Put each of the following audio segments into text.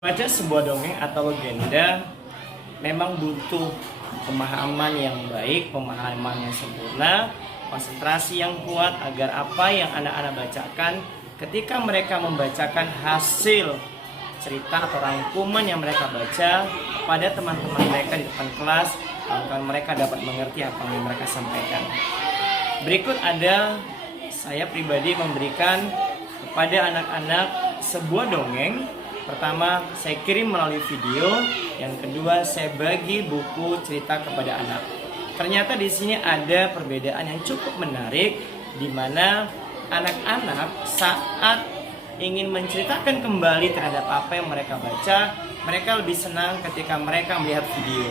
Baca sebuah dongeng atau legenda memang butuh pemahaman yang baik, pemahaman yang sempurna, konsentrasi yang kuat agar apa yang anak-anak bacakan ketika mereka membacakan hasil cerita atau rangkuman yang mereka baca kepada teman-teman mereka di depan kelas, agar mereka dapat mengerti apa yang mereka sampaikan. Berikut saya pribadi memberikan kepada anak-anak sebuah dongeng. Pertama, saya kirim melalui video. Yang kedua, saya bagi buku cerita kepada anak. Ternyata di sini ada perbedaan yang cukup menarik, di mana anak-anak saat ingin menceritakan kembali terhadap apa yang mereka baca, mereka lebih senang ketika mereka melihat video,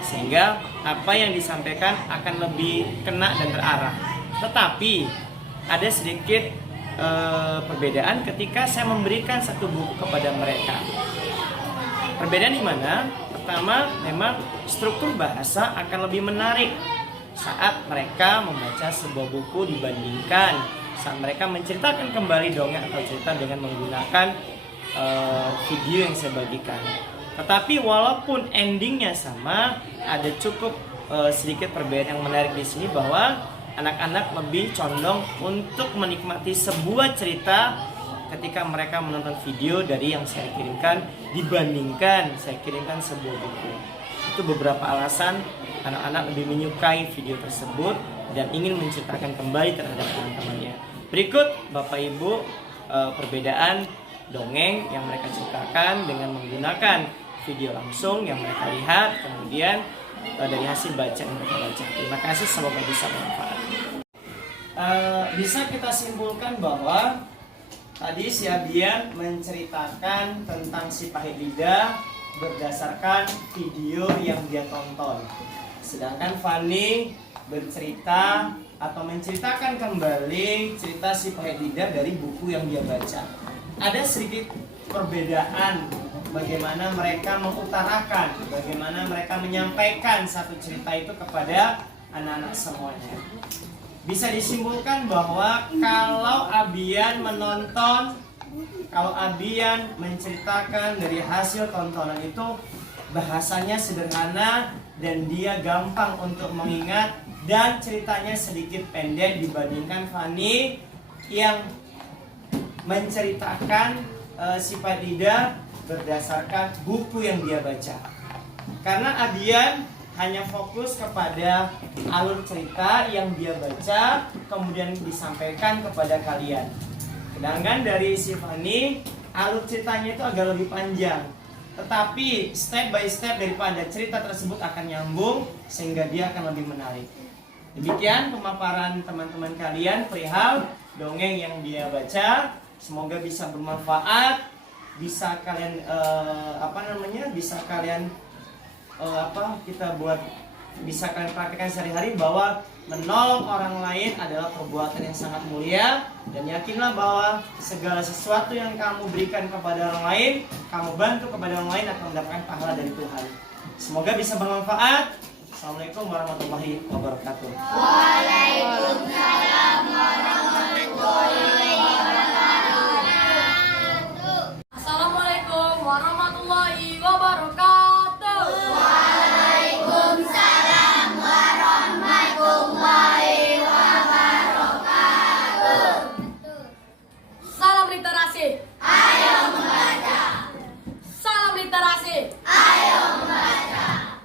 sehingga apa yang disampaikan akan lebih kena dan terarah. Tetapi ada sedikit perbedaan ketika saya memberikan satu buku kepada mereka. Perbedaan di mana? Pertama, memang struktur bahasa akan lebih menarik saat mereka membaca sebuah buku dibandingkan saat mereka menceritakan kembali dongeng atau cerita dengan menggunakan video yang saya bagikan. Tetapi walaupun endingnya sama, ada cukup sedikit perbedaan yang menarik di sini, bahwa anak-anak lebih condong untuk menikmati sebuah cerita ketika mereka menonton video dari yang saya kirimkan dibandingkan saya kirimkan sebuah buku. Itu beberapa alasan anak-anak lebih menyukai video tersebut dan ingin menceritakan kembali terhadap teman-temannya. Berikut Bapak Ibu perbedaan dongeng yang mereka ceritakan dengan menggunakan video langsung yang mereka lihat, kemudian dari hasil baca yang mereka baca. Terima kasih, semoga bisa bermanfaat. Bisa kita simpulkan bahwa tadi si Abian menceritakan tentang si pahit lidah berdasarkan video yang dia tonton, sedangkan Fanny bercerita atau menceritakan kembali cerita si pahit lidah dari buku yang dia baca. Ada sedikit perbedaan bagaimana mereka mengutarakan, bagaimana mereka menyampaikan satu cerita itu kepada anak-anak semuanya. Bisa disimpulkan bahwa kalau Abian menceritakan dari hasil tontonan itu, bahasanya sederhana dan dia gampang untuk mengingat, dan ceritanya sedikit pendek dibandingkan Fanny yang menceritakan sifat lidah berdasarkan buku yang dia baca. Karena Abian hanya fokus kepada alur cerita yang dia baca, kemudian disampaikan kepada kalian. Sedangkan dari si Fanny, alur ceritanya itu agak lebih panjang, tetapi step by step daripada cerita tersebut akan nyambung, sehingga dia akan lebih menarik. Demikian pemaparan teman-teman kalian perihal dongeng yang dia baca. Semoga bisa bermanfaat, bisa kalian bisa kalian praktekkan sehari-hari, bahwa menolong orang lain adalah perbuatan yang sangat mulia, dan yakinlah bahwa segala sesuatu yang kamu berikan kepada orang lain, kamu bantu kepada orang lain, akan mendapatkan pahala dari Tuhan. Semoga bisa bermanfaat. Assalamualaikum warahmatullahi wabarakatuh. Waalaikumsalam warahmatullahi wabarakatuh. Assalamualaikum warahmatullahi wabarakatuh. Waalaikumsalam warahmatullahi wabarakatuh. Salam literasi. Ayo membaca. Salam literasi. Ayo membaca.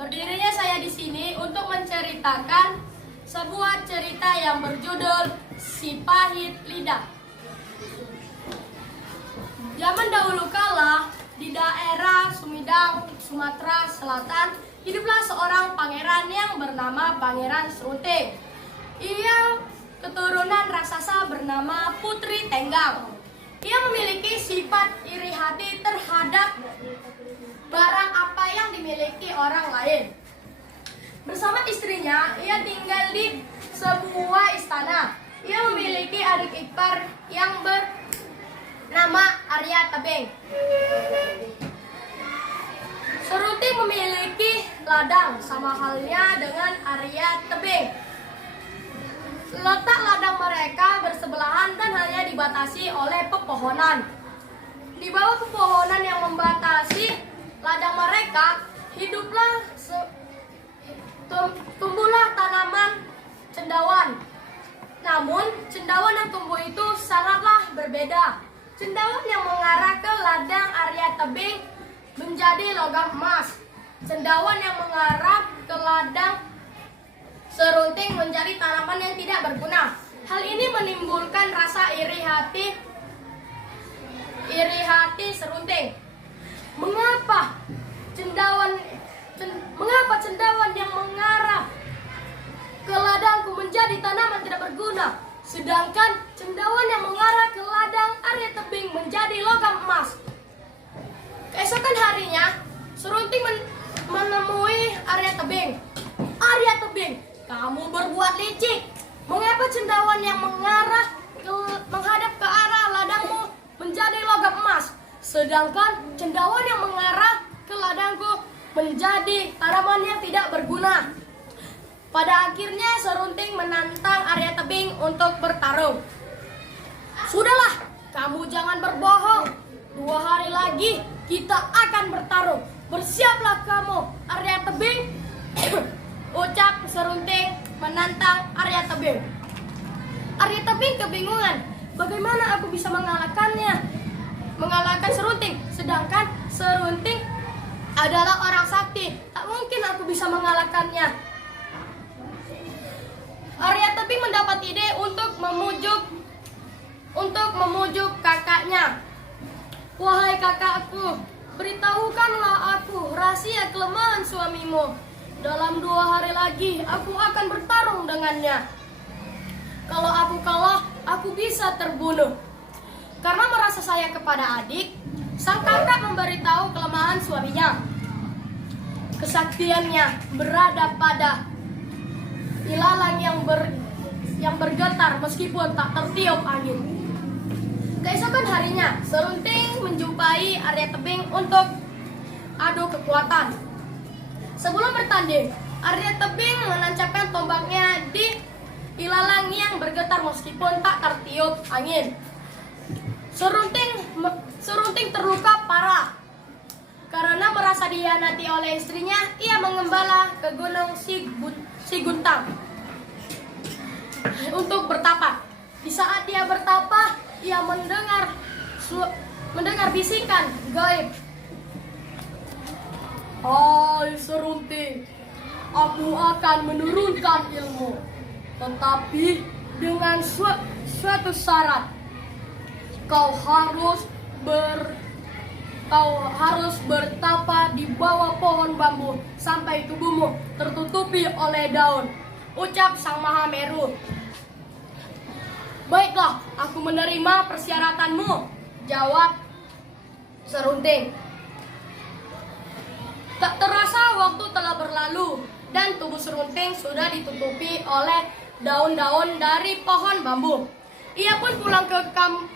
Berdirinya saya di sini untuk menceritakan sebuah cerita yang berjudul Si Pahit Lidah. Zaman dahulu kala, di daerah Sumedang, Sumatera Selatan, hiduplah seorang pangeran yang bernama Pangeran Serunting. Ia keturunan raksasa bernama Putri Tenggang. Ia memiliki sifat iri hati terhadap barang apa yang dimiliki orang lain. Bersama istrinya, ia tinggal di sebuah istana. Ia memiliki adik ipar yang bernama Arya Tebing. Serunting memiliki ladang, sama halnya dengan Arya Tebing. Letak ladang mereka bersebelahan dan hanya dibatasi oleh pepohonan. Di bawah pepohonan yang hiduplah tumbuhlah tanaman cendawan. Namun cendawan yang tumbuh itu sangatlah berbeda. Cendawan yang mengarah ke ladang Arya Tebing menjadi logam emas. Cendawan yang mengarah ke ladang serunting menjadi tanaman yang tidak berguna. Hal ini menimbulkan rasa iri hati serunting. Mengapa cendawan yang mengarah ke ladangku menjadi tanaman tidak berguna, sedangkan cendawan yang mengarah ke ladang Arya Tebing menjadi logam emas? Keesokan harinya, serunting menemui Arya Tebing. Arya Tebing, kamu berbuat licik. Mengapa cendawan yang menghadap ke arah ladangmu menjadi logam emas, sedangkan cendawan yang mengarah ke ladangku menjadi tanaman yang tidak berguna? Pada akhirnya serunting menantang Arya Tebing untuk bertarung. Sudahlah, kamu jangan berbohong. 2 hari lagi kita akan bertarung. Bersiaplah kamu, Arya Tebing. Ucap serunting menantang Arya Tebing. Arya Tebing kebingungan. Bagaimana aku bisa mengalahkannya? Mengalahkan serunting, sedangkan serunting adalah orang sakti. Tak mungkin aku bisa mengalahkannya. Arya Tebing mendapat ide untuk memujuk kakaknya. Wahai kakakku, beritahukanlah aku rahasia kelemahan suamimu. Dalam 2 hari lagi aku akan bertarung dengannya. Kalau aku kalah, aku bisa terbunuh. Karena merasa sayang kepada adik, sang kakak memberitahu kelemahan suaminya. Kesaktiannya berada pada ilalang yang bergetar meskipun tak tertiup angin. Keesokan harinya, serunting menjumpai Arya Tebing untuk adu kekuatan. Sebelum bertanding, Arya Tebing menancapkan tombaknya di ilalang yang bergetar meskipun tak tertiup angin. Serunting terluka parah. Karena merasa dihianati oleh istrinya, ia mengembala ke gunung Siguntang untuk bertapa. Di saat dia bertapa, ia mendengar bisikan gaib. Hai serunting, aku akan menurunkan ilmu, tetapi dengan suatu syarat. Kau harus bertapa di bawah pohon bambu sampai tubuhmu tertutupi oleh daun, ucap Sang Mahameru. Baiklah, aku menerima persyaratanmu, jawab serunting. Tak terasa waktu telah berlalu dan tubuh serunting sudah ditutupi oleh daun-daun dari pohon bambu. Ia pun pulang ke kampung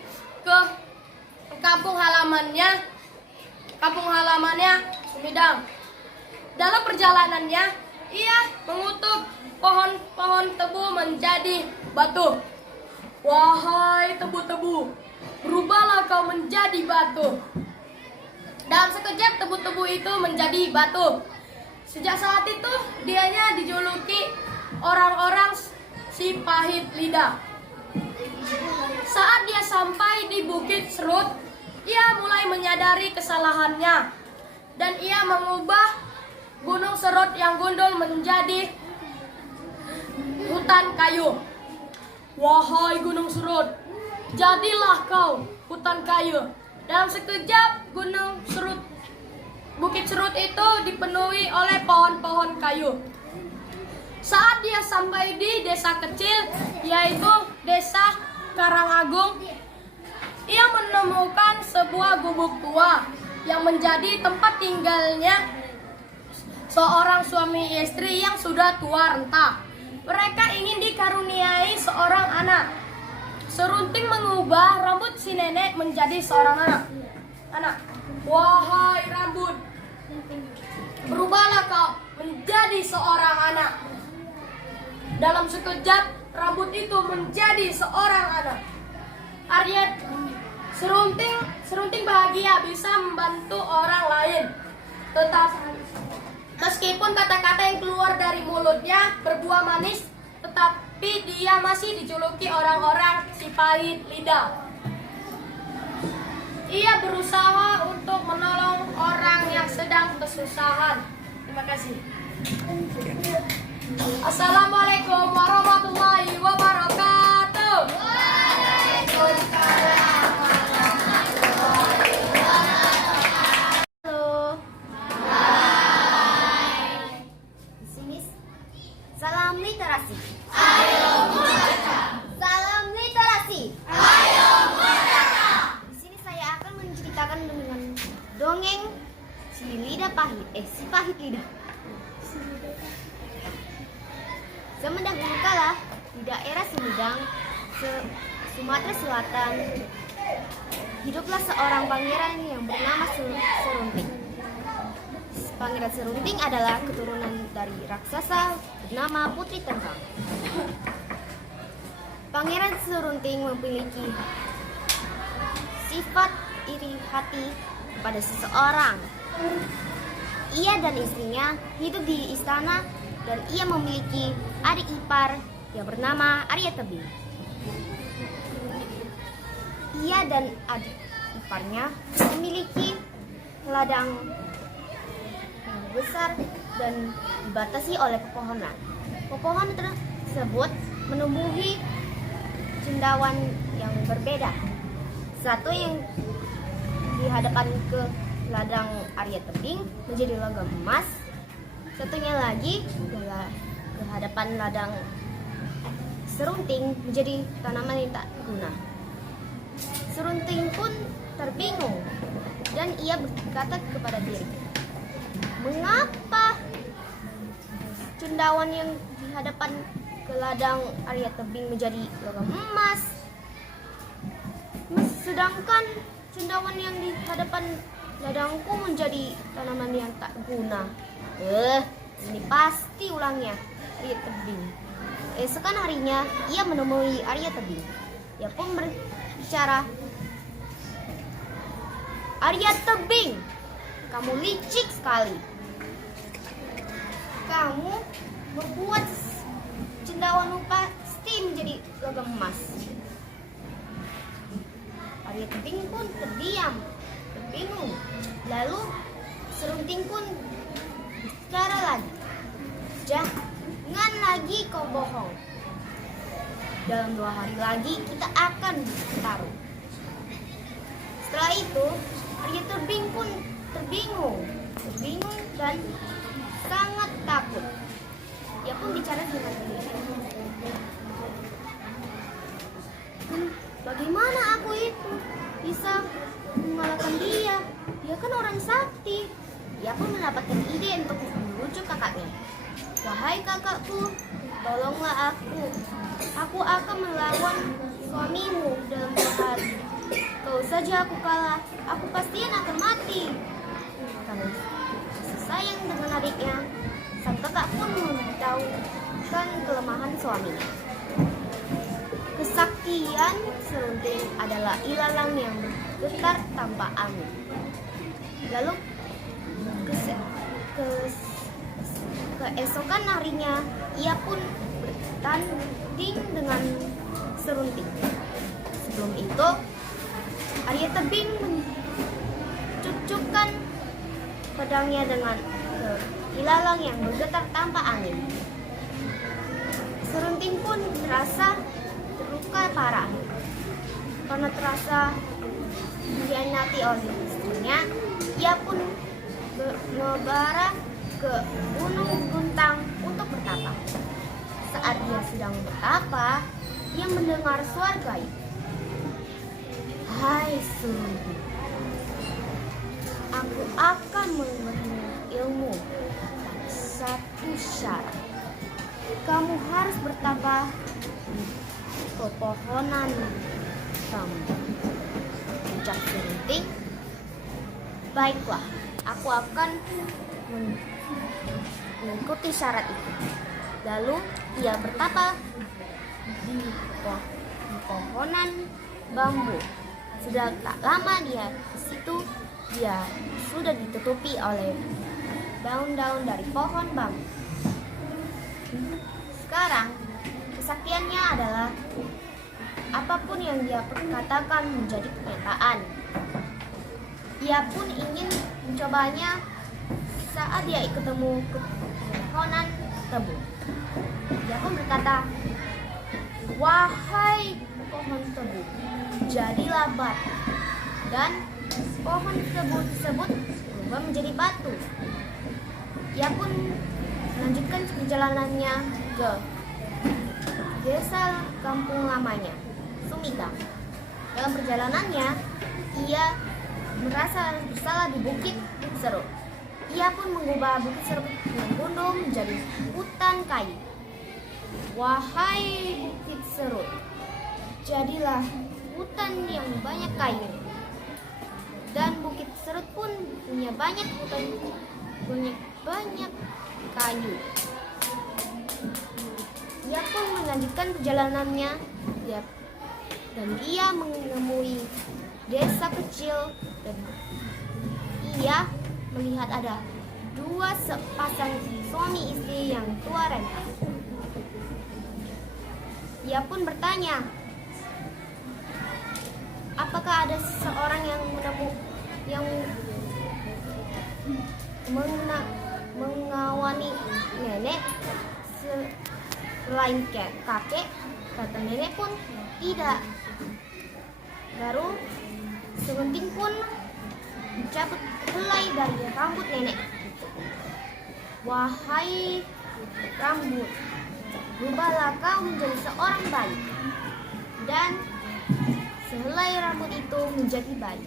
halamannya Sumedang. Dalam perjalanannya, ia mengutuk pohon-pohon tebu menjadi batu. Wahai tebu-tebu, berubahlah kau menjadi batu. Dalam sekejap tebu-tebu itu menjadi batu. Sejak saat itu dianya dijuluki orang-orang si pahit lidah. Saat dia sampai di Bukit Serut, ia mulai menyadari kesalahannya dan ia mengubah Gunung Serut yang gundul menjadi hutan kayu. Wahai Gunung Serut, jadilah kau hutan kayu. Dalam sekejap Bukit Serut itu dipenuhi oleh pohon-pohon kayu. Saat dia sampai di desa kecil, yaitu desa Karangagung, ia menemukan sebuah gubuk tua yang menjadi tempat tinggalnya seorang suami istri yang sudah tua renta. Mereka ingin dikaruniai seorang anak. Serunting mengubah rambut si nenek menjadi seorang anak. Wahai rambut, berubahlah kau menjadi seorang anak. Dalam sekejap, rambut itu menjadi seorang anak. Serunting bahagia bisa membantu orang lain. Meskipun kata-kata yang keluar dari mulutnya berbuah manis, tetapi dia masih dijuluki orang-orang si pahit lidah. Ia berusaha untuk menolong orang yang sedang kesusahan. Terima kasih. Assalamualaikum warahmatullahi wabarakatuh. Halo. Di sini salam literasi. Salam literasi. Di sini saya akan menceritakan dengan dongeng si pahit lidah. Zaman dahulu kala di daerah Sumedang, Sumatera Selatan, hiduplah seorang pangeran yang bernama Serunting. Pangeran Serunting adalah keturunan dari raksasa bernama Putri Tengkang. Pangeran Serunting memiliki sifat iri hati pada seseorang. Ia dan istrinya hidup di istana dan ia memiliki adik ipar yang bernama Arya Tebing. Ia dan adik iparnya memiliki ladang yang besar dan dibatasi oleh pepohonan. Pepohonan tersebut menumbuhi cendawan yang berbeda. Satu yang dihadapan ke ladang Arya Tebing menjadi logam emas. Satunya lagi adalah ke hadapan ladang Serunting menjadi tanaman yang tak guna. Serunting pun terbingung dan ia berkata kepada diri, mengapa cendawan yang di hadapan ke ladang Arya Tebing menjadi logam emas, sedangkan cendawan yang di hadapan ladangku menjadi tanaman yang tak guna. Ini pasti ulangnya Arya Tebing. Esokan harinya ia menemui Arya Tebing. Ia pun berbicara, Arya Tebing, kamu licik sekali. Kamu membuat cendawanmu pasti menjadi logam emas. Arya Tebing pun terdiam, terbingung. Lalu Serunting pun bicara lagi, jangan lagi kau bohong. Dalam 2 hari lagi kita akan bertarung. Setelah itu Arya Tebing pun terbingung dan sangat takut. Ia pun bicara dengan diri, bagaimana aku itu bisa mengalahkan dia? Dia kan orang sakti. Ia pun mendapatkan ide untuk membujuk kakaknya. Wahai kakakku, tolonglah aku. Aku akan melawan suamimu dalam 2 hari. Kalau saja aku kalah, aku pastian akan mati. Karena sayang dengan adiknya, sang kakak pun memberitahukan kelemahan suaminya. Kesaktian Serunting adalah ilalang yang bergetar tanpa angin. Lalu keesokan harinya ia pun bertanding dengan Serunting. Sebelum itu Arya Tebing mencucukkan pedangnya dengan ilalang yang bergetar tanpa angin. Serunting pun terasa terluka parah. Karena terasa dikhianati oleh istrinya, ia pun membara ke Gunung Guntang untuk bertapa. Saat dia sedang bertapa, ia mendengar suara gaib. Hai Serunting, aku akan memberimu ilmu satu syarat. Kamu harus bertapa di pepohonan bambu. Ucap Serunting, baiklah, aku akan mengikuti syarat itu. Lalu ia bertapa di pohonan bambu. Sudah tak lama dia di situ, dia sudah ditutupi oleh daun-daun dari pohon bambu. Sekarang, kesaktiannya adalah apapun yang dia katakan menjadi kenyataan. Ia pun ingin mencobanya saat dia ketemu kepohonan tebu. Dia pun berkata, "Wahai pohon tebu, jadilah batu." Dan pohon tebu tersebut berubah menjadi batu. Ia pun melanjutkan perjalanannya ke desa kampung lamanya, Sumida. Dalam perjalanannya, ia merasa bersalah di Bukit Serut. Ia pun mengubah Bukit Serut yang gundul menjadi hutan kayu. Wahai Bukit Serut, jadilah hutan yang banyak kayu. Dan Bukit Serut pun punya banyak hutan, banyak kayu. Ia pun melanjutkan perjalanannya dan ia menemui desa kecil dan ia melihat ada dua sepasang suami istri yang tua renta. Ia pun bertanya, apakah ada seseorang yang mengawani nenek selain kakek? Kata nenek pun tidak. Baru selenting pun mencabut helai dari rambut nenek. Wahai rambut, rubahlah kau menjadi seorang bayi. Dan sehelai rambut itu menjadi bayi.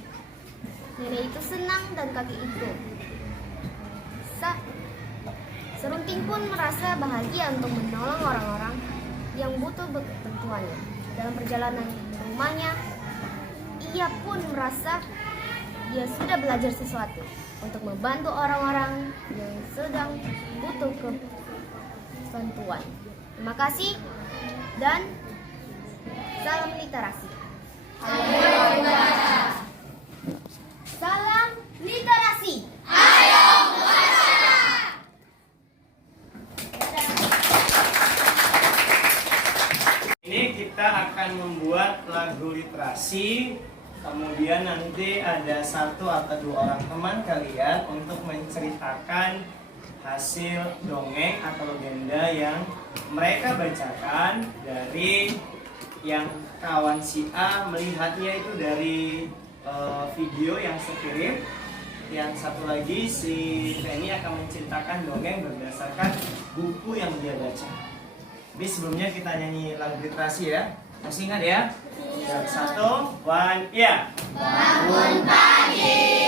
Nenek itu senang dan kakek itu. Serunting pun merasa bahagia untuk menolong orang-orang yang butuh bantuannya. Dalam perjalanan ke rumahnya, ia pun merasa dia sudah belajar sesuatu untuk membantu orang-orang yang sedang butuh bantuan. Terima kasih dan salam literasi. Salam literasi. Ini kita akan membuat lagu literasi. Kemudian nanti ada satu atau dua orang teman kalian untuk menceritakan hasil dongeng atau legenda yang mereka bacakan dari yang kawan si A melihatnya itu dari video yang sekirim. Yang satu lagi si Feni akan menceritakan dongeng berdasarkan buku yang dia baca. Tapi sebelumnya kita nyanyi lagu literasi ya. Masih ingat ya? Satu, one, ya. Bangun pagi.